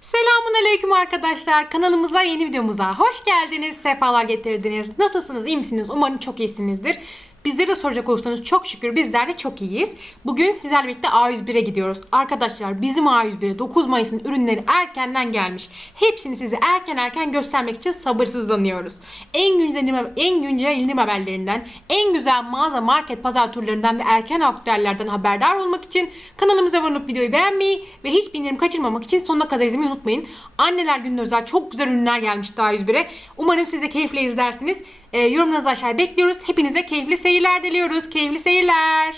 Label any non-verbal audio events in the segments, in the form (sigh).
Selamun aleyküm arkadaşlar. Kanalımıza yeni videomuza hoş geldiniz. Sefalar getirdiniz. Nasılsınız? iyi misiniz? Umarım çok iyisinizdir. Bizleri de soracak olursanız çok şükür bizler de çok iyiyiz. Bugün sizlerle birlikte A101'e gidiyoruz. Arkadaşlar bizim A101'e 9 Mayıs'ın ürünleri erkenden gelmiş. Hepsini size erken erken göstermek için sabırsızlanıyoruz. En güncel en güncel indirim haberlerinden, en güzel mağaza, market, pazar turlarından ve erken aktüellerden haberdar olmak için kanalımıza abone olup videoyu beğenmeyi ve hiçbir indirim kaçırmamak için sonuna kadar izlemeyi unutmayın. Anneler Günü'ne özel çok güzel ürünler gelmişti A101'e. Umarım siz de keyifle izlersiniz. Ee, yorumlarınızı aşağıya bekliyoruz. Hepinize keyifli seyirler diliyoruz. Keyifli seyirler.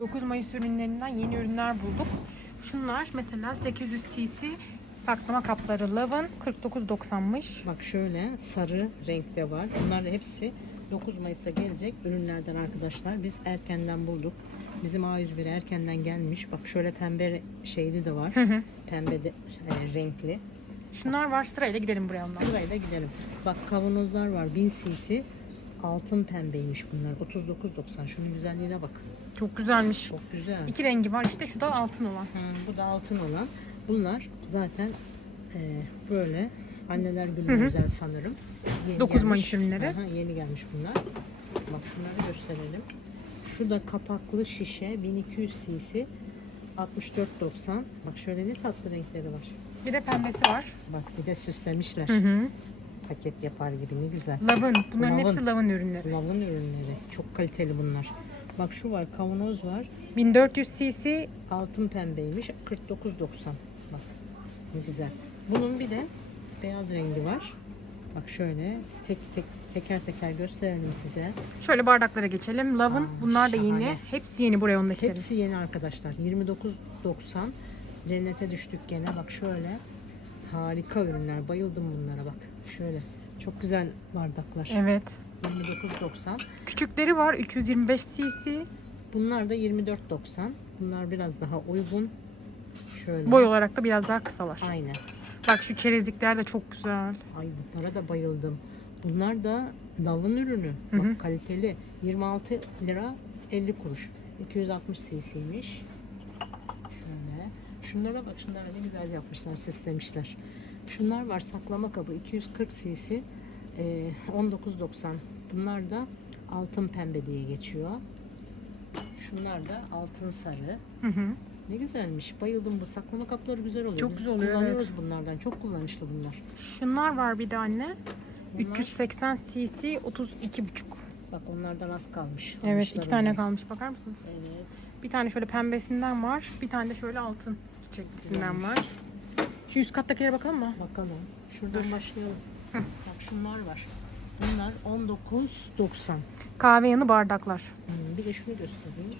9 Mayıs ürünlerinden yeni ürünler bulduk. Şunlar mesela 800 cc saklama kapları Lavın 49.90'mış. Bak şöyle sarı renkte var. Bunlar da hepsi 9 Mayıs'a gelecek ürünlerden arkadaşlar. Biz erkenden bulduk. Bizim A101 erkenden gelmiş. Bak şöyle pembe şeyli de var. Pembe de e, renkli. Şunlar var sırayla gidelim buraya ondan. Sırayla gidelim. Bak kavanozlar var. 1000 cc. Altın pembeymiş bunlar. 39.90. Şunun güzelliğine bak. Çok güzelmiş. Çok güzel. İki rengi var işte şu da altın olan. Ha, bu da altın olan. Bunlar zaten e, böyle anneler günü özel sanırım. Yeni 9 Mayıs ürünleri. Aha, yeni gelmiş bunlar. Bak şunları gösterelim. Şu da kapaklı şişe 1200 cc 64.90. Bak şöyle ne tatlı renkleri var. Bir de pembesi var. Bak bir de süslemişler. Hı hı. Paket yapar gibi ne güzel. Lavın. Bunların Lavın. hepsi lavın ürünleri. Lavın ürünleri. Çok kaliteli bunlar. Bak şu var kavanoz var. 1400 cc Altın pembeymiş. 49.90. Bak ne güzel. Bunun bir de beyaz rengi var. Bak şöyle tek tek teker teker gösterelim size. Şöyle bardaklara geçelim. Lavın. Aa, Bunlar da yeni. Hepsi yeni da eklerim. Hepsi yeni arkadaşlar. 29.90. Cennete düştük gene. Bak şöyle. Harika ürünler. Bayıldım bunlara bak. Şöyle. Çok güzel bardaklar. Evet. 29.90. Küçükleri var 325 cc. Bunlar da 24.90. Bunlar biraz daha uygun. Şöyle. Boy olarak da biraz daha kısalar. Aynen. Bak şu çerezlikler de çok güzel. Ay bunlara da bayıldım. Bunlar da lavın ürünü. Hı hı. Bak kaliteli. 26 lira 50 kuruş. 260 cc'ymiş. Şunlara bak şunlara ne güzel yapmışlar, süslemişler. Şunlar var saklama kabı 240 cc. e, 19.90. Bunlar da altın pembe diye geçiyor. Şunlar da altın sarı. Hı hı. Ne güzelmiş. Bayıldım bu saklama kapları güzel oluyor. Çok Biz güzel oluyor, Kullanıyoruz bunlardan. Çok kullanışlı bunlar. Şunlar var bir de anne. Bunlar- 380 cc 32,5. Bak onlardan az kalmış. Evet iki tane kalmış bakar mısınız? Evet. Bir tane şöyle pembesinden var. Bir tane de şöyle altın çiçeklisinden var. Şu üst kattakilere bakalım mı? Bakalım. Şuradan başlayalım. Bak şunlar var. Bunlar 19.90. Kahve yanı bardaklar. Hmm, bir de şunu göstereyim.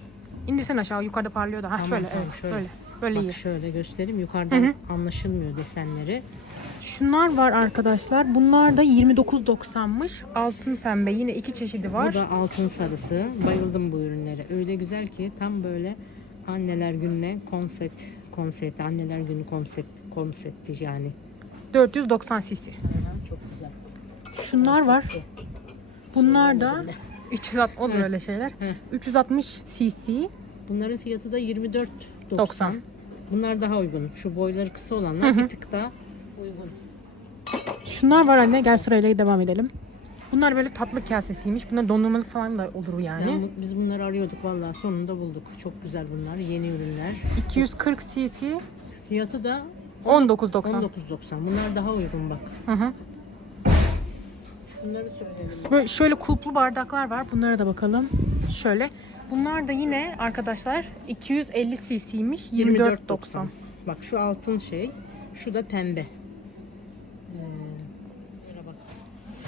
İndirsen aşağı yukarıda parlıyor da. Ha Tamam, şöyle tamam, evet şöyle. böyle. Böyle iyi. Bak şöyle göstereyim. Yukarıdan anlaşılmıyor desenleri. Şunlar var arkadaşlar. Bunlar da 29.90'mış. Altın pembe. Yine iki çeşidi var. Bu da altın sarısı. Bayıldım bu ürünlere. Öyle güzel ki tam böyle anneler gününe konsept konsept anneler günü konsept konsepti yani. 490 cc. Çok güzel. Şunlar var. Bunlar da Söylemedim 360 (laughs) olur öyle şeyler. Hı. 360 cc. Bunların fiyatı da 24.90. 90. Bunlar daha uygun. Şu boyları kısa olanlar bir tık daha uygun. Şunlar var anne. Gel sırayla devam edelim. Bunlar böyle tatlı kasesiymiş. Bunlar dondurmalık falan da olur yani. Bu- biz bunları arıyorduk vallahi sonunda bulduk. Çok güzel bunlar. Yeni ürünler. 240 cc Fiyatı da 19.90. 19.90. Bunlar daha uygun bak. Hı hı. Söyleyelim. Böyle şöyle kulplu bardaklar var. Bunlara da bakalım. Şöyle. Bunlar da yine arkadaşlar 250 cc'ymiş. 24.90. Bak şu altın şey. Şu da pembe. Ee, şöyle bak.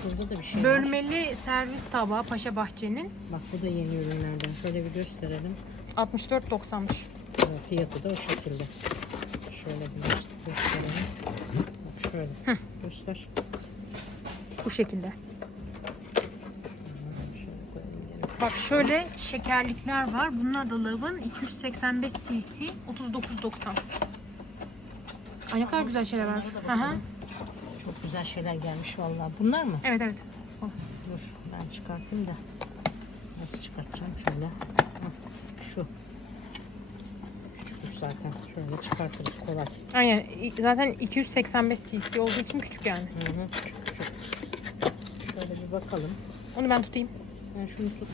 Şurada da bir şey var. Bölmeli servis tabağı Paşa Bahçe'nin Bak bu da yeni ürünlerden. Şöyle bir gösterelim. 64.90'mış. Ee, Fiyatı da o şekilde. Şöyle bir gö- gösterelim. Bak şöyle. Göster. Bu şekilde. Şöyle koyalım yere. Bak şöyle şekerlikler var. Bunlar da Love'ın 285 cc 39.90. Ay ne kadar güzel şeyler var. Hı hı. Çok güzel şeyler gelmiş vallahi. Bunlar mı? Evet evet. Dur ben çıkartayım da. Nasıl çıkartacağım şöyle. Şu. Küçük zaten. Şöyle çıkartırız kolay. Aynen. Zaten 285 cc olduğu için küçük yani. Hı hı, küçük küçük. Şöyle bir bakalım. Onu ben tutayım. Ben şunu tut.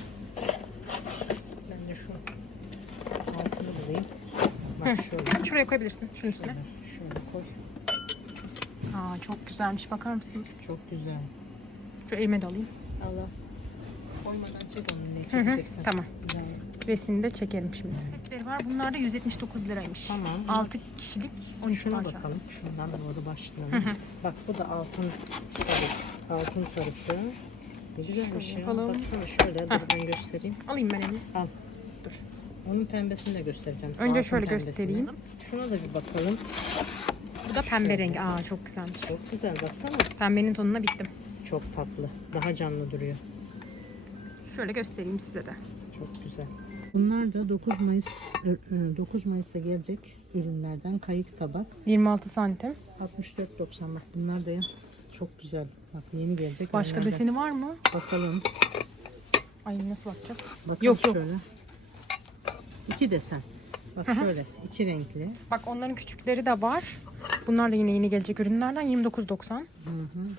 Ben de şu altını bulayım. Bak şöyle. Şuraya koyabilirsin. Şunun üstüne. Şöyle. Çok güzelmiş. Bakar mısınız? Çok güzel. Şu elime de alayım. Allah. Koymadan çek onu ne çekeceksen. Tamam. Güzel. Resmini de çekelim şimdi. Setleri var. Bunlar da 179 liraymış. Tamam. 6 kişilik 13 Şuna parça. bakalım. Şundan doğru başlayalım. Hı hı. Bak bu da altın sarısı. Altın sarısı. Ne güzelmiş ya. yapalım. Baksana şöyle. Dur ben göstereyim. Alayım ben elini. Al. Dur. Onun pembesini de göstereceğim. Önce şöyle pembesini. göstereyim. Şuna da bir bakalım. Da pembe rengi. Aa çok güzelmiş. Çok güzel baksana. Pembenin tonuna bittim. Çok tatlı. Daha canlı duruyor. Şöyle göstereyim size de. Çok güzel. Bunlar da 9 Mayıs e, 9 Mayıs'ta gelecek ürünlerden kayık tabak 26 santim. 64.90 bak bunlar da çok güzel. Bak yeni gelecek. Başka ürünlerden. deseni var mı? Bakalım. Ay nasıl bakacağız? Bakın Yok, yok. şöyle. İki desen. Bak şöyle iki renkli. Bak onların küçükleri de var. Bunlar da yine yeni gelecek ürünlerden 29.90. Hı hı.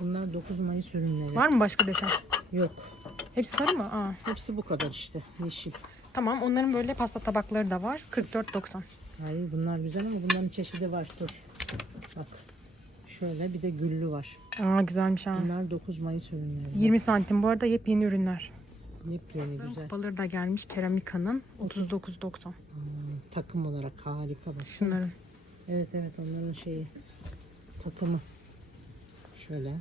Bunlar 9 Mayıs ürünleri. Var mı başka desen? Yok. Hepsi sarı mı? Aa. Hepsi bu kadar işte. Yeşil. Tamam onların böyle pasta tabakları da var. 44.90. Hayır bunlar güzel ama bunların çeşidi var. Dur. Bak. Şöyle bir de güllü var. Aa güzelmiş ha. Bunlar 9 Mayıs ürünleri. 20 santim bu arada yepyeni ürünler. Yepyeni güzel. Kupaları da gelmiş Keramika'nın 39.90. Hmm, takım olarak harika bak. Şunların. Evet evet onların şeyi takımı. Şöyle.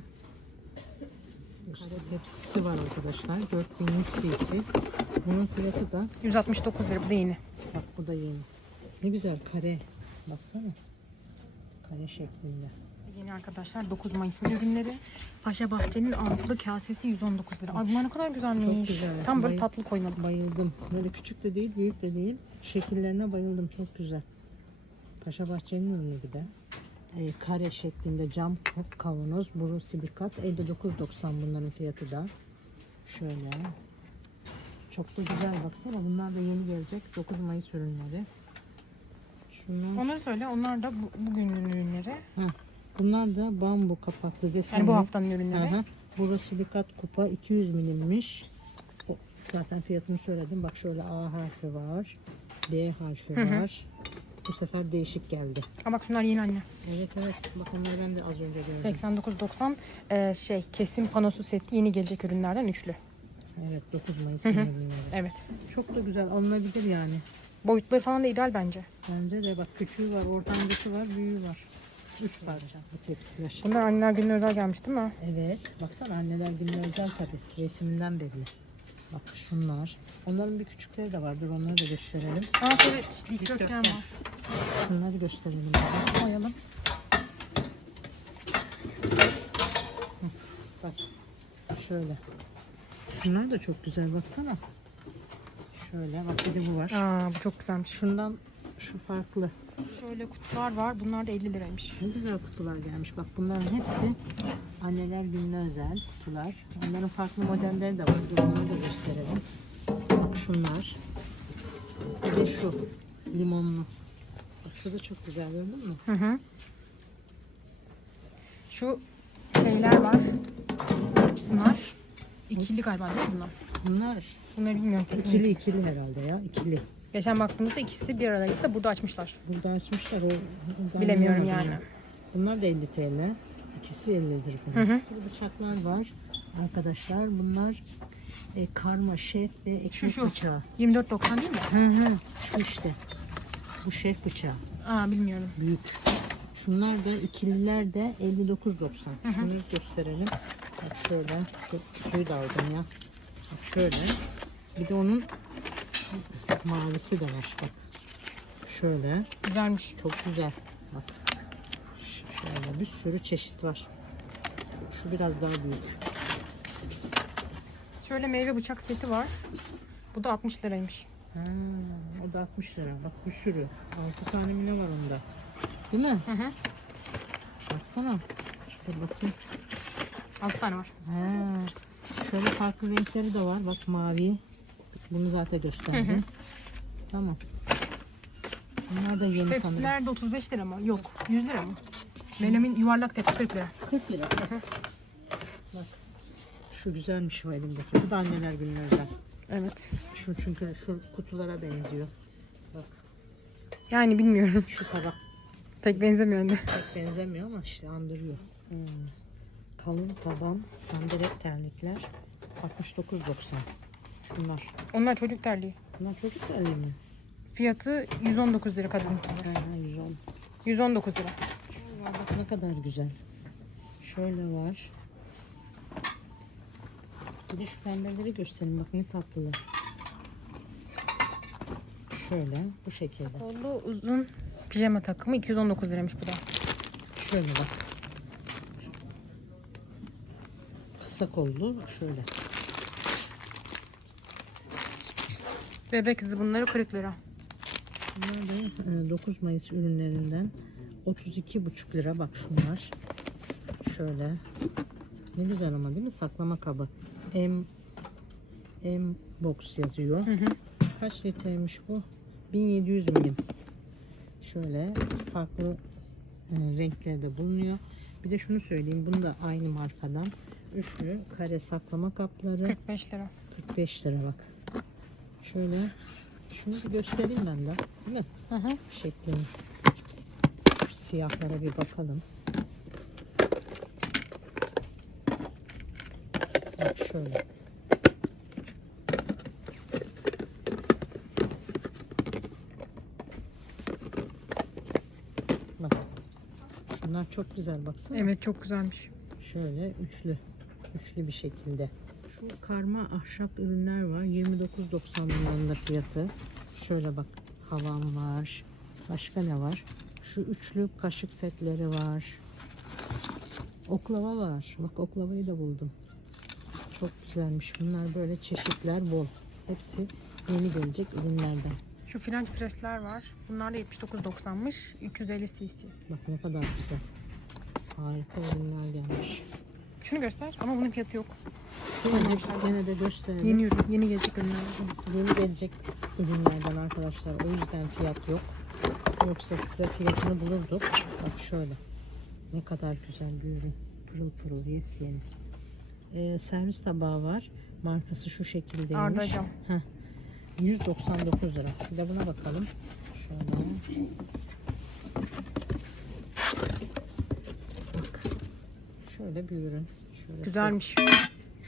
Kare tepsisi var arkadaşlar. 4100 cc. Bunun fiyatı da 169 lira bu da yeni. bak bu da yeni. Ne güzel kare. Baksana. Kare şeklinde. Yeni arkadaşlar 9 Mayıs'ın ürünleri. Paşa Bahçe'nin altılı kasesi 119 lira. Ay bunlar ne kadar güzelmiş. Çok güzel. Tam böyle Bay- tatlı koymalık. Bayıldım. Böyle küçük de değil, büyük de değil. Şekillerine bayıldım. Çok güzel. Paşa Bahçe'nin ürünü bir de. Ee, kare şeklinde cam kavanoz, borosilikat 59.90 bunların fiyatı da. Şöyle. Çok da güzel baksana. Bunlar da yeni gelecek. 9 Mayıs ürünleri. Şunlar, Onları söyle. Onlar da bu, bugünün ürünleri. Heh, bunlar da bambu kapaklı desenli. Yani bu haftanın ürünleri. Aha. Borosilikat kupa 200 milimmiş. Zaten fiyatını söyledim. Bak şöyle A harfi var. B harfi Hı hı. var. Bu sefer değişik geldi. Aa, bak şunlar yeni anne. Evet evet. Bak onları ben de az önce gördüm. 89.90 ee, şey kesim panosu seti yeni gelecek ürünlerden üçlü. Evet 9 Mayıs hı. Evet. Çok da güzel alınabilir yani. Boyutları falan da ideal bence. Bence de bak küçüğü var, ortancası var, büyüğü var. 3 parça bu tepsiler. Bunlar anneler gününe özel gelmiş değil mi? Evet. Baksana anneler günü özel tabii. Resimden belli. Bak şunlar. Onların bir küçükleri de var. Dur onları da gösterelim. Aa şöyle dikdörtgen var. Şunları gösterelim. Koyalım. Bak şöyle. Şunlar da çok güzel baksana. Şöyle bak bir de bu var. Aa bu çok güzelmiş. Şundan şu farklı. Şöyle kutular var. Bunlar da 50 liraymış. Ne güzel kutular gelmiş. Bak bunların hepsi anneler gününe özel kutular. Onların farklı modelleri de var. Dur onları da gösterelim. Bak şunlar. Bir de şu limonlu. Bak şu da çok güzel gördün mü? Hı hı. Şu şeyler var. Bunlar ikili galiba değil mi bunlar? Bunlar Bunları bilmiyorum ikili ikili herhalde ya. ikili. Geçen baktığımızda ikisi bir aradaydı da burada açmışlar. Burada açmışlar. O, Bilemiyorum yani. Bunlar da 50 TL. İkisi 50'dir bunun. Hı hı. Bu bıçaklar var. Arkadaşlar bunlar e, karma şef ve ekmek Şu, şu. bıçağı. 24.90 değil mi? Hı hı. Şu işte. Bu şef bıçağı. Aa bilmiyorum. Büyük. Şunlar da ikililer de 59.90. Şunları gösterelim. Bak şöyle. Suyu da aldım ya. Bak şöyle. Bir de onun mavisi de var. Bak. Şöyle. Güzelmiş. Çok güzel. Bak. Şöyle bir sürü çeşit var. Şu biraz daha büyük. Şöyle meyve bıçak seti var. Bu da 60 liraymış. Ha, o da 60 lira. Bak bir sürü. 6 tane mi ne var onda? Değil mi? Hı hı. Baksana. Dur bakayım. 6 tane var. Ha, şöyle farklı renkleri de var. Bak mavi. Bunu zaten gösterdim. Tamam. Bunlar da yeni sanırım. Tepsiler de 35 lira mı? Yok. 100 lira mı? Melemin yuvarlak tepsi 40 lira. 40 lira. Bak. Şu güzelmiş o elimdeki. Bu da anneler gününe özel. Evet. Şu çünkü şu kutulara benziyor. Bak Yani bilmiyorum. şu tabak Pek benzemiyor anne. pek benzemiyor ama işte andırıyor. Hmm. Kalın taban sandalet terlikler 69.90. Şunlar. Onlar çocuk terliği. Bunlar çocuk terliği mi? Fiyatı 119 lira kadın. Ha, ha, 110. 119 lira. Şunlar bak ne kadar güzel. Şöyle var. Bir de şu pembeleri göstereyim bak ne tatlılar. Şöyle bu şekilde. Kollu uzun pijama takımı 219 liraymış bu da. Şöyle bak. Kısa kollu şöyle. Bebek izi bunları 40 lira. Bunlar da e, 9 Mayıs ürünlerinden 32,5 lira bak şunlar. Şöyle. Ne güzel ama değil mi? Saklama kabı. M M box yazıyor. Kaç litreymiş bu? 1700 milim. Şöyle farklı e, renklerde bulunuyor. Bir de şunu söyleyeyim. Bunu da aynı markadan. Üçlü kare saklama kapları. 45 lira. 45 lira bak. Şöyle şunu bir göstereyim ben de. Değil mi? Hı hı. Şeklini. Şu siyahlara bir bakalım. Bak şöyle. Bak. Bunlar çok güzel baksana. Evet çok güzelmiş. Şöyle üçlü. Üçlü bir şekilde. Karma ahşap ürünler var. 29.90 bunların da fiyatı. Şöyle bak havan var. Başka ne var? Şu üçlü kaşık setleri var. Oklava var. Bak oklavayı da buldum. Çok güzelmiş. Bunlar böyle çeşitler bol. Hepsi yeni gelecek ürünlerden. Şu flank presler var. Bunlar da 79.90'mış. 350 cc. Bak ne kadar güzel. Harika ürünler gelmiş. Şunu göster ama bunun fiyatı yok. Yine de, gösterelim. Yeni ürün, yeni gelecek ürünler. Yeni gelecek ürünlerden arkadaşlar. O yüzden fiyat yok. Yoksa size fiyatını bulurduk. Bak şöyle. Ne kadar güzel bir ürün. Pırıl pırıl yes yeni. Ee, servis tabağı var. Markası şu şekildeymiş. Arda cam. Heh. 199 lira. Bir de buna bakalım. Şöyle. Bak. Şöyle bir ürün. Şöyle Güzelmiş.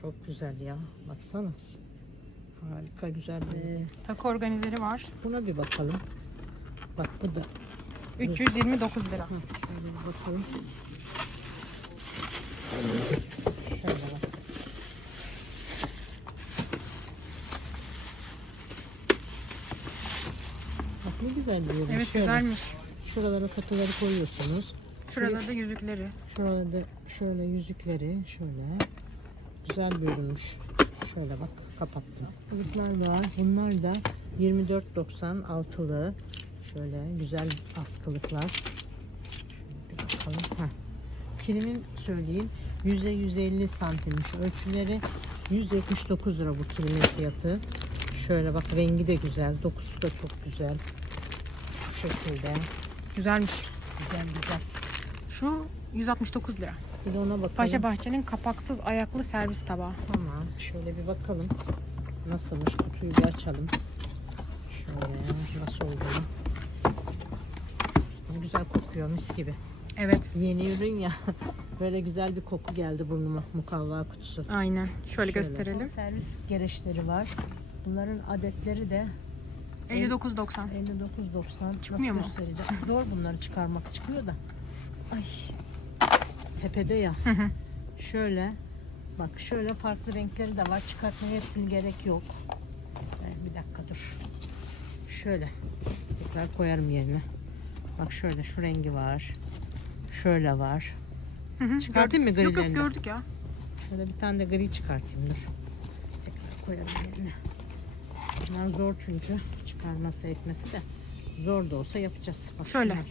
Çok güzel ya. Baksana. Harika güzel. Ee, Takı organizeri var. buna bir bakalım. Bak bu da. 329 lira. Hı, şöyle bir bakalım. Şöyle bak. Bak ne güzel bir ürün. Evet Şöyle, güzelmiş. Şuralara kutuları koyuyorsunuz. Şurada da yüzükleri. Şurada da şöyle yüzükleri şöyle güzel bir ürünmüş. Şöyle bak kapattım. Askılıklar var. Bunlar da 24.90 altılı. Şöyle güzel askılıklar. Şöyle bir bakalım. Heh. Kilimin söyleyeyim. Yüze 150 santimmiş ölçüleri. 179 lira bu kilimin fiyatı. Şöyle bak rengi de güzel. Dokusu da çok güzel. Şu şekilde. Güzelmiş. Güzel güzel. Şu 169 lira. Bir de ona bakalım. Paşa Bahçe'nin kapaksız ayaklı servis tabağı. Tamam. Şöyle bir bakalım. Nasılmış kutuyu bir açalım. Şöyle nasıl olduğunu. Ne güzel kokuyor mis gibi. Evet. Yeni ürün ya. (laughs) Böyle güzel bir koku geldi burnuma mukavva kutusu. Aynen. Şöyle, gösterelim. Servis gereçleri var. Bunların adetleri de 59.90. 59.90. Çıkmıyor mu? Nasıl göstereceğim? Zor bunları çıkarmak çıkıyor da. Ay. Tepede ya. Hı hı. Şöyle bak şöyle farklı renkleri de var. Çıkartmaya hepsini gerek yok. Ee, bir dakika dur. Şöyle tekrar koyarım yerine. Bak şöyle şu rengi var. Şöyle var. Hı hı. Çıkartayım mı Gördük. Yok yok grilerini? gördük ya. Şöyle bir tane de gri çıkartayım dur. Tekrar koyarım yerine. Bunlar zor çünkü çıkarması etmesi de. Zor da olsa yapacağız. Bak Şöyle. şunlar.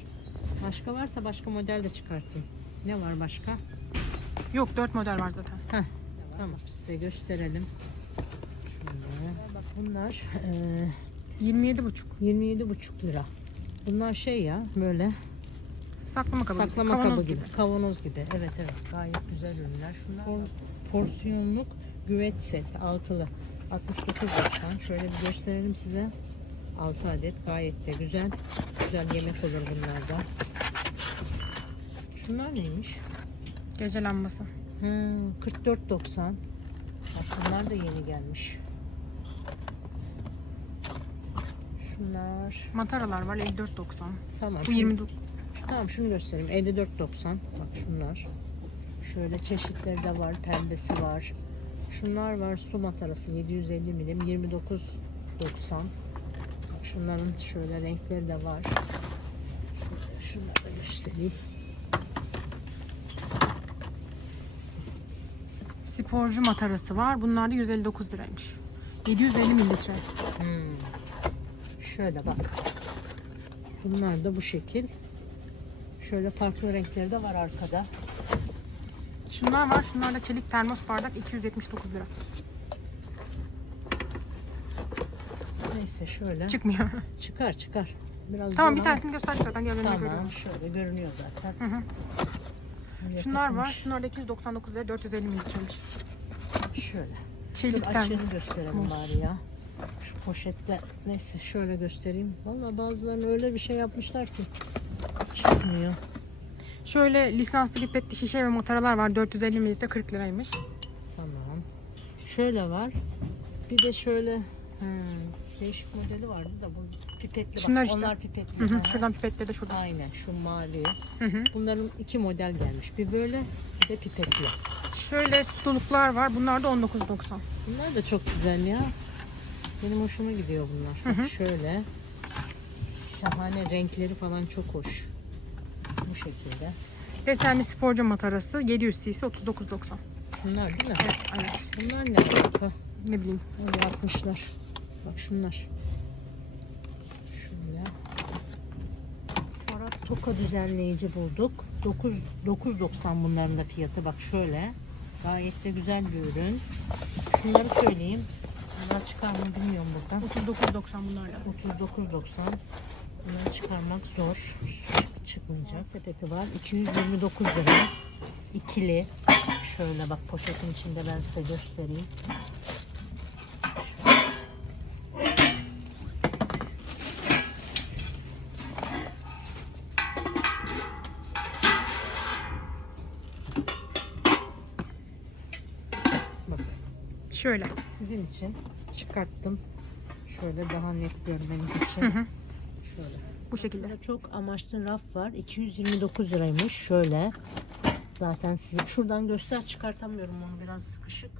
Başka varsa başka model de çıkartayım. Ne var başka? Yok 4 model var zaten. Tamam size gösterelim. Şöyle. Bak bunlar eee 27,5. 27,5 lira. Bunlar şey ya böyle Saklama kabı. gibi, saklama kavanoz kabı gibi. Kavanoz gibi. Evet evet gayet güzel ürünler. Şunlar por- porsiyonluk güveç set altılı. 69.90. Şöyle bir gösterelim size. 6 adet gayet de güzel. Güzel yemek olur bunlarda. Şunlar neymiş? Gece lambası. Hmm, 44.90. Bak bunlar da yeni gelmiş. Şunlar Mataralar var 54.90. tamam. Bu şunu- 29. Tamam şunu göstereyim. 54.90. Bak şunlar. Şöyle çeşitleri de var. Pembesi var. Şunlar var. Su matarası 750 milim 29.90. Bak şunların şöyle renkleri de var. Şunları da göstereyim. Sporcu matarası var. Bunlar da 159 liraymış. 750 mililitre. Hmm. Şöyle bak. Bunlar da bu şekil. Şöyle farklı renkleri de var arkada. Şunlar var. Şunlar da çelik termos bardak 279 lira. Neyse şöyle. Çıkmıyor. Çıkar çıkar. Biraz tamam bir tanesini gösterdik zaten diğerlerini Tamam görüyorum. şöyle görünüyor zaten. Hı hı. Şunlar var. Şunlar da 299 lira 450 mililitreymiş. Şöyle. Dur Çelik termos. açığını gösterelim Mos. bari ya. Şu poşette neyse şöyle göstereyim. Valla bazılarını öyle bir şey yapmışlar ki çıkmıyor. Şöyle lisanslı pipetli şişe ve mataralar var. 450 mililitre 40 liraymış. Tamam. Şöyle var. Bir de şöyle hmm, değişik modeli vardı da bu pipetli. Şunlar Bak, işte. Onlar pipetli. Hı hı. Şuradan pipetleri de şurada. Aynen şu mavi. Hı hı. Bunların iki model gelmiş. Bir böyle bir de pipetli. Şöyle suluklar var. Bunlar da 19.90. Bunlar da çok güzel ya. Benim hoşuma gidiyor bunlar. Hı hı. Bak şöyle. Şahane renkleri falan çok hoş. Bu şekilde. Desenli sporcu matarası 700 cc 39.90. Şunlar değil mi? Evet, evet. Bunlar ne? Ne bileyim. Öyle yapmışlar. Bak şunlar. Şöyle. Sonra toka düzenleyici bulduk. 9 9.90 bunların da fiyatı. Bak şöyle. Gayet de güzel bir ürün. Şunları söyleyeyim. Bunlar çıkar mı bilmiyorum buradan. 39.90 bunlar da. 39.90. Bunları çıkarmak zor. Çık- Çıkmayacak. Sepeti var. 229 lira. İkili. Şöyle bak poşetin içinde ben size göstereyim. Şöyle. sizin için çıkarttım. Şöyle daha net görmeniz için. Hı hı. Şöyle. Bu şekilde. Burada çok amaçlı raf var. 229 liraymış. Şöyle. Zaten size şuradan göster çıkartamıyorum onu biraz sıkışık.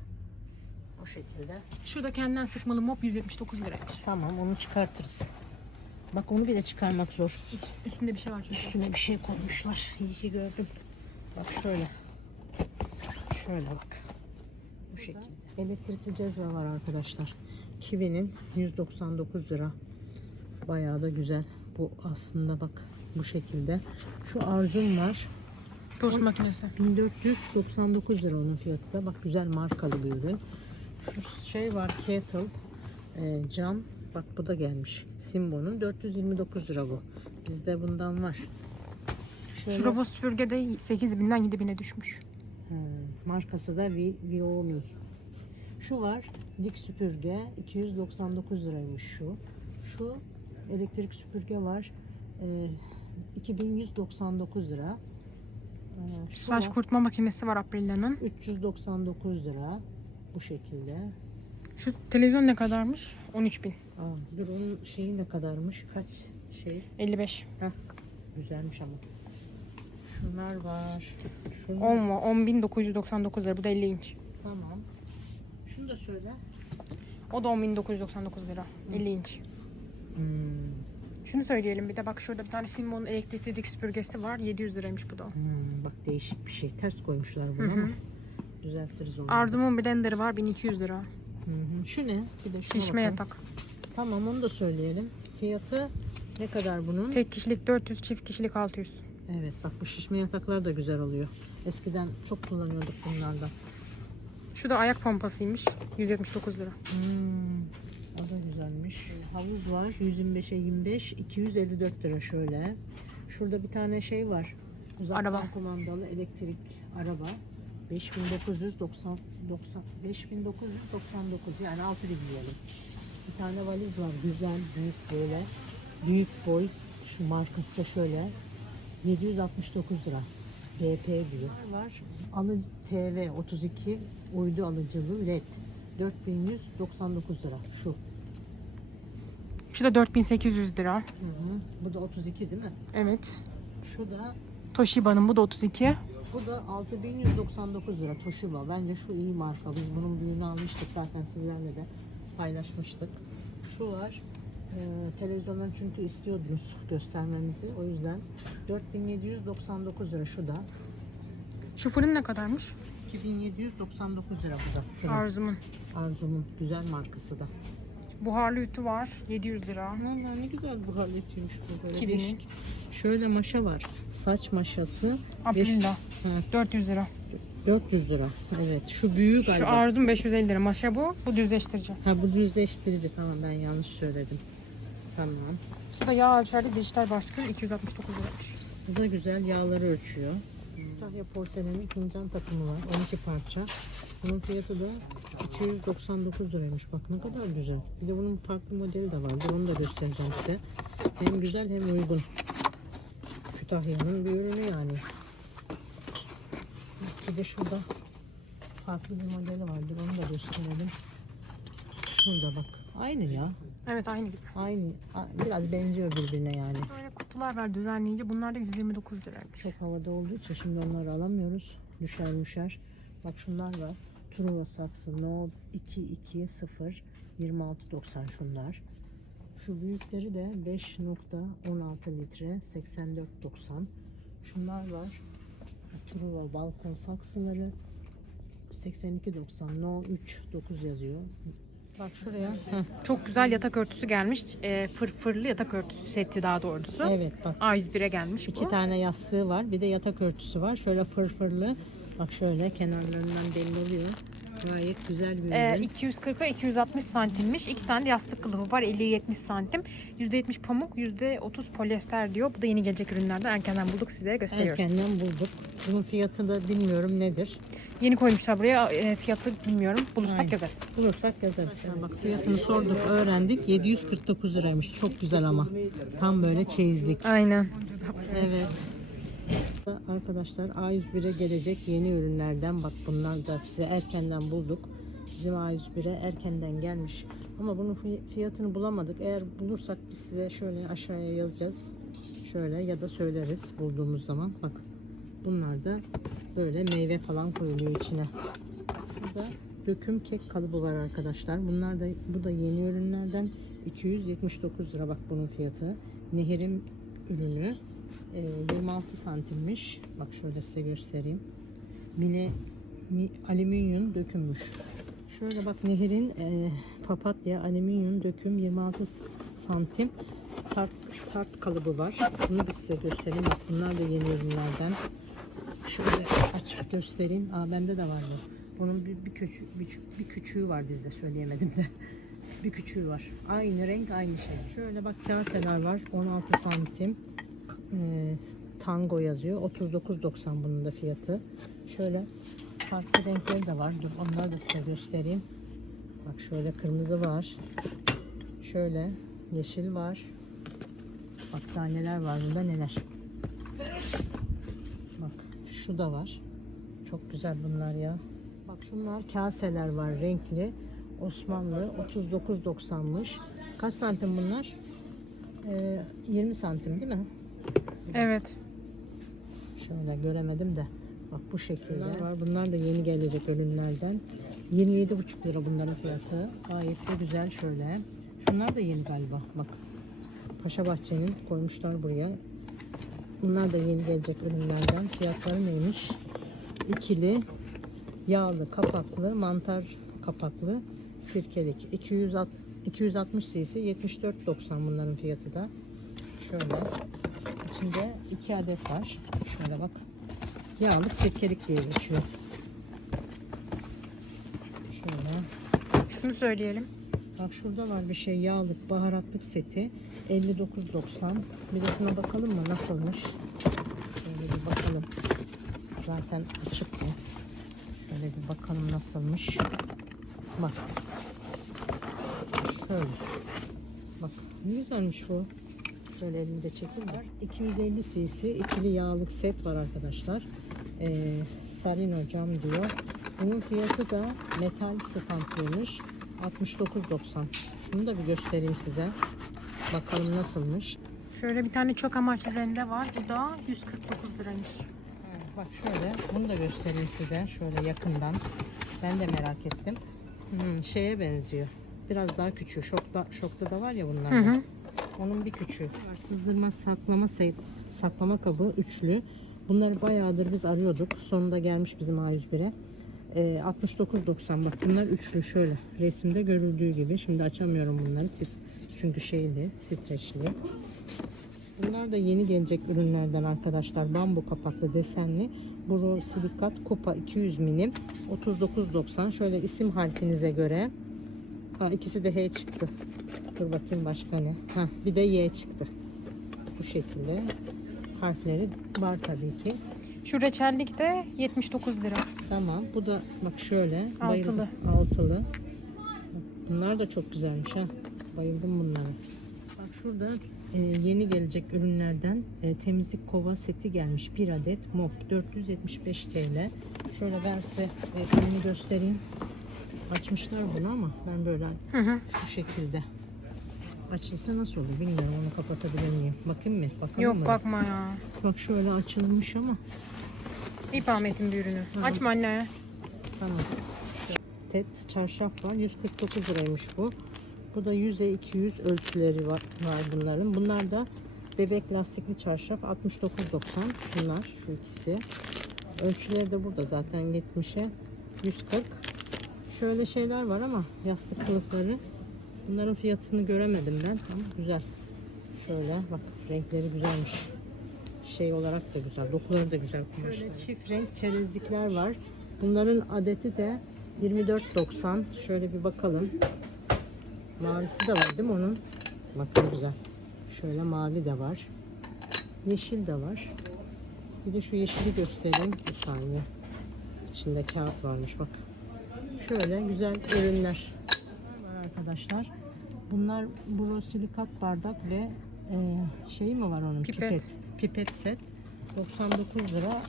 O şekilde. Şurada kendinden sıkmalı mop 179 liraymış. Tamam onu çıkartırız. Bak onu bile çıkarmak zor. Üstünde bir şey var çünkü. Üstüne bir şey koymuşlar. İyi ki gördüm. Bak şöyle. Şöyle bak. Bu şekilde. Elektrikli cezve var arkadaşlar. Kiwi'nin 199 lira. Bayağı da güzel. Bu aslında bak bu şekilde. Şu arzum var. Tost makinesi. 1499 lira onun fiyatı da. Bak güzel markalı bir ürün. Şu şey var kettle e, cam. Bak bu da gelmiş. Simbo'nun 429 lira bu. Bizde bundan var. Şöyle, Şu robot süpürge de 8000'den 7000'e düşmüş. Hmm, markası da Vi- Viomi. Şu var. Dik süpürge 299 liraymış şu. Şu elektrik süpürge var. E, 2199 lira. E, şu Saç var. kurutma makinesi var Aprilia'nın. 399 lira bu şekilde. Şu televizyon ne kadarmış? 13000. Aa, dur onun şeyi ne kadarmış? Kaç şey? 55. Güzelmiş ama. Şunlar var. Şunlar. 10 var. 10.999 lira. Bu da 50 inç. Tamam. Şunu da söyle. O da 10.999 lira. 50 inç. Hmm. Şunu söyleyelim bir de bak şurada bir tane Simon elektrikli dik süpürgesi var. 700 liraymış bu da. Hmm, bak değişik bir şey. Ters koymuşlar bunu hı. ama düzeltiriz onu. Ardımın blenderı var 1200 lira. Hı hı. Şu ne? Bir de şuna Şişme bakalım. yatak. Tamam onu da söyleyelim. Fiyatı ne kadar bunun? Tek kişilik 400, çift kişilik 600. Evet bak bu şişme yataklar da güzel oluyor. Eskiden çok kullanıyorduk bunlardan. Şu da ayak pompasıymış. 179 lira. Hmm, o da güzel güzelmiş. Havuz var 125'e 25 254 lira şöyle. Şurada bir tane şey var. Uzaktan Araba. kumandalı elektrik araba. 5990 90 5999 yani 6 bin diyelim. Bir tane valiz var güzel büyük böyle. Büyük boy şu markası da şöyle 769 lira. BP diyor. Var. Alı TV 32 uydu alıcılı LED 4199 lira şu. Şu da 4800 lira. Hı hı. Bu da 32 değil mi? Evet. Şu da Toshiba'nın bu da 32. bu da 6199 lira Toshiba. Bence şu iyi marka. Biz bunun büyüğünü almıştık zaten sizlerle de paylaşmıştık. Şu var. Ee, televizyondan çünkü istiyordunuz göstermemizi. O yüzden 4799 lira şu da. Şu fırın ne kadarmış? 2799 lira bu da. Fırın. Arzumun. Arzu'nun güzel markası da. Buharlı ütü var. 700 lira. Valla ne güzel bu halletiymiş bu böyle Kivinin. değişik. Şöyle maşa var. Saç maşası. Aprilla. Ha, 400 lira. 400 lira. Evet. Şu büyük Şu galiba. Arzum 550 lira. Maşa bu. Bu düzleştirici. Ha bu düzleştirici. Tamam ben yanlış söyledim. Tamam. Şu da yağ ölçerli dijital baskül 269 liraymış. Bu da güzel yağları ölçüyor. Tahya porselenin fincan takımı var. 12 parça. Bunun fiyatı da 299 liraymış. Bak ne kadar güzel. Bir de bunun farklı modeli de vardı. Onu da göstereceğim size. Hem güzel hem uygun. Kütahya'nın bir ürünü yani. Bir de şurada farklı bir modeli vardır. Onu da gösterelim. Şurada bak. Aynı ya. Evet aynı gibi. Aynı. Biraz benziyor birbirine yani. Böyle kutular var düzenleyici. Bunlar da 129 liraymış. Çok havada olduğu için şimdi onları alamıyoruz. Düşer düşer. Bak şunlar var. Truva saksı No 220 2690 şunlar. Şu büyükleri de 5.16 litre 84.90. Şunlar var. Truva balkon saksıları 82.90 No 3 9 yazıyor. Bak şuraya. Heh, Çok güzel yatak örtüsü gelmiş. E, fırfırlı yatak örtüsü seti daha doğrusu. Evet bak A101'e gelmiş İki bu. tane yastığı var. Bir de yatak örtüsü var. Şöyle fırfırlı. Bak şöyle kenarlarından belli oluyor. Gayet güzel bir Ee, ürün. 240 ve 260 santimmiş. İki tane de yastık kılıfı var. 50-70 santim. %70 pamuk, %30 polyester diyor. Bu da yeni gelecek ürünlerden. Erkenden bulduk sizlere gösteriyoruz. Erkenden bulduk. Bunun fiyatı da bilmiyorum nedir. Yeni koymuşlar buraya. E, fiyatı bilmiyorum. Bulursak Aynen. yazarız. Bulursak yazarız. Bak fiyatını sorduk, öğrendik. 749 liraymış. Çok güzel ama. Tam böyle çeyizlik. Aynen. Evet. Arkadaşlar A101'e gelecek yeni ürünlerden bak bunlar da size erkenden bulduk. Bizim A101'e erkenden gelmiş. Ama bunun fi- fiyatını bulamadık. Eğer bulursak biz size şöyle aşağıya yazacağız. Şöyle ya da söyleriz bulduğumuz zaman. Bak bunlar da böyle meyve falan koyuluyor içine. Şurada döküm kek kalıbı var arkadaşlar. Bunlar da bu da yeni ürünlerden 279 lira bak bunun fiyatı. Nehir'in ürünü 26 santimmiş. Bak şöyle size göstereyim. Mine mi, alüminyum dökümmüş. Şöyle bak Nehir'in e, papatya alüminyum döküm 26 santim tart, tart kalıbı var. Bunu da size göstereyim. Bak bunlar da yeni ürünlerden. Şöyle açıp göstereyim. Aa bende de var bu. Bunun bir, bir, küçük, bir, bir küçüğü var bizde söyleyemedim de. (laughs) bir küçüğü var. Aynı renk aynı şey. Şöyle bak kaseler var. 16 santim. Ee, tango yazıyor. 39.90 bunun da fiyatı. Şöyle farklı renkleri de var. Dur onları da size göstereyim. Bak şöyle kırmızı var. Şöyle yeşil var. Bak daha neler var burada neler. Bak şu da var. Çok güzel bunlar ya. Bak şunlar kaseler var renkli. Osmanlı 39.90'mış. Kaç santim bunlar? Ee, 20 santim değil mi? Evet. Şöyle göremedim de. Bak bu şekilde var. Bunlar da yeni gelecek ürünlerden. 27,5 lira bunların fiyatı. Gayet de güzel şöyle. Şunlar da yeni galiba. Bak. Paşa Bahçe'nin koymuşlar buraya. Bunlar da yeni gelecek ürünlerden. Fiyatları neymiş? İkili yağlı kapaklı mantar kapaklı sirkelik 260 260 cc 74.90 bunların fiyatı da. Şöyle içinde iki adet var. Şöyle bak. Yağlık sirkelik diye geçiyor. Şöyle. Şunu söyleyelim. Bak şurada var bir şey yağlık baharatlık seti 59.90. Bir de şuna bakalım mı nasılmış? Şöyle bir bakalım. Zaten açık bu. Şöyle bir bakalım nasılmış. Bak. Şöyle. Bak ne güzelmiş bu. Şöyle elimde çekim var. 250 cc ikili yağlık set var arkadaşlar. Ee, Sarino cam diyor. Bunun fiyatı da metal stamplıymış. 69.90. Şunu da bir göstereyim size. Bakalım nasılmış. Şöyle bir tane çok amaçlı rende var. Bu da 149 liraymış. Ha, Bak şöyle bunu da göstereyim size şöyle yakından. Ben de merak ettim. Hmm, şeye benziyor. Biraz daha küçüğü. Şokta, şokta da var ya bunlar. Hı hı. Onun bir küçüğü. Sızdırma saklama saklama kabı üçlü. Bunları bayağıdır biz arıyorduk. Sonunda gelmiş bizim A101'e. Ee, 69.90 bak bunlar üçlü şöyle resimde görüldüğü gibi. Şimdi açamıyorum bunları çünkü şeyli, streçli. Bunlar da yeni gelecek ürünlerden arkadaşlar. Bambu kapaklı desenli. Borosilikat Kupa 200 milim 39.90. Şöyle isim harfinize göre. Ha, ikisi de H çıktı. Dur bakayım başka ne. Ha, bir de Y çıktı. Bu şekilde harfleri var tabii ki. Şu reçellik de 79 lira. Tamam. Bu da bak şöyle. bayıldım. Altılı. Altılı. Bunlar da çok güzelmiş ha. Bayıldım bunlara. Bak şurada e, yeni gelecek ürünlerden e, temizlik kova seti gelmiş. Bir adet mop 475 TL. Şöyle ben size resmini göstereyim. Açmışlar bunu ama ben böyle Hı hı. şu şekilde. Açılsa nasıl olur bilmiyorum. Onu kapatabilir miyim? Bakayım mı? Bakalım Yok mı? bakma ya. Bak şöyle açılmış ama. İp Ahmet'in bir ürünü. Açma anne. Tamam. Tet çarşaf var. 149 liraymış bu. Bu da 100'e 200 ölçüleri var, var bunların. Bunlar da bebek lastikli çarşaf 69.90. Şunlar şu ikisi. Ölçüleri de burada zaten 70'e 140. Şöyle şeyler var ama yastık kılıfları. Bunların fiyatını göremedim ben ama güzel. Şöyle bak renkleri güzelmiş. Şey olarak da güzel. Dokuları da güzel kumaşlar. Şöyle çift renk çerezlikler var. Bunların adeti de 24.90. Şöyle bir bakalım. Mavisi de var değil mi onun? Bak ne güzel. Şöyle mavi de var. Yeşil de var. Bir de şu yeşili göstereyim. Bir saniye. İçinde kağıt varmış bak. Şöyle güzel ürünler var arkadaşlar. Bunlar borosilikat bardak ve e, şey mi var onun? Pipet. Pipet set. 99 lira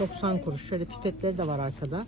90 kuruş. Şöyle pipetleri de var arkada.